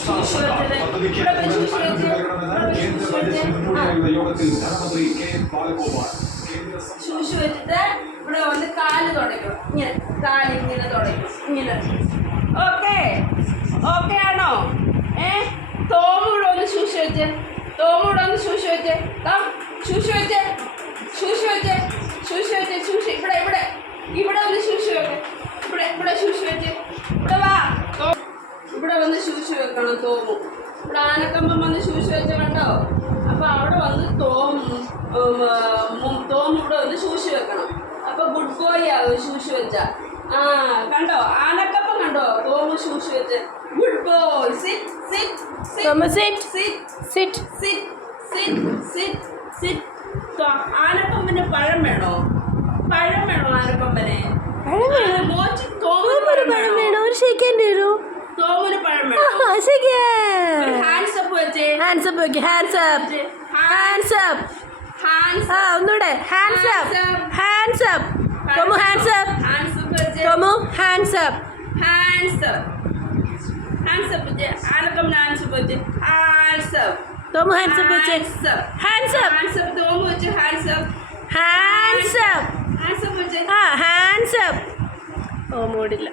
ശൂശു വെച്ചത്. ഇവിടെ പോയി ശൂശു വെച്ച്. ശൂശു വെച്ചിട്ട് ഇവിടെ വന്ന് കാല് തുടയ്ക്കണം. ഇങ്ങനെ കാല് ഇങ്ങനെ തുടയ്ക്കും. ഇങ്ങനെ. ഓക്കെ ഓക്കെ ആണോ? തോമ ഇവിടെ ഒന്ന് ശൂശു വെച്ച്. തോമ ഇവിടെ ഒന്ന് ശൂശു വെച്ച്. ശൂശു വെച്ച്. ശൂശു വെച്ച്. ശൂശു വെച്ച്. ശൂശു ഇവിടെ ഇവിടെ ഇവിടെ ഒന്ന് ശൂശു വെക്ക്. ഇവിടെ ഇവിടെ ശൂശു വെച്ച്. ഇവിടെ വാ. ഇവിടെ വന്ന് ശൂശു വെക്കണം തോമു. ഇവിടെ ആനക്കമ്പം വന്ന് ശൂശു വെച്ച കണ്ടോ? അപ്പൊ അവിടെ വന്ന് തോമു ഇവിടെ വന്ന് ശൂശു വെക്കണം. അപ്പൊ ഗുഡ് ബോയ് ആകും ശൂശു വെച്ച. കണ്ടോ ആനക്കപ്പം കണ്ടോ? തോമു ശൂശു വെച്ച്. Good boy. Sit sit sit sit sit sit sit sit. ആനക്കൊമ്പന് പഴം വേണോ? പഴം വേണോ ആനക്കൊമ്പന്? തോമന് പഴം വേണോ? ഒരു ഷേക്കേണ്ടി വരൂ. തോമന് പഴം വേണോ? ഹാൻഡ്സ് അപ്പ് വെച്ചേ. ഹാൻഡ്സ് അപ്പ് വെക്ക്. Hands up. Hands up. Hands ഒന്നുകൂടെ. Hands up. Hands up. Thomu hands up. Thomu hands up. Hands up. Hands up വെച്ചേ. ആനക്കൊമ്പന് ഹാൻഡ്സ് അപ്പ് വെച്ചേ. Hands up. Thomu hands up വെച്ചേ. Hands up. Hands up. Thomu വെച്ചേ. Hands up. Hands up. Hands up വെച്ചേ. Hands up. ഓ മൂടില്ല.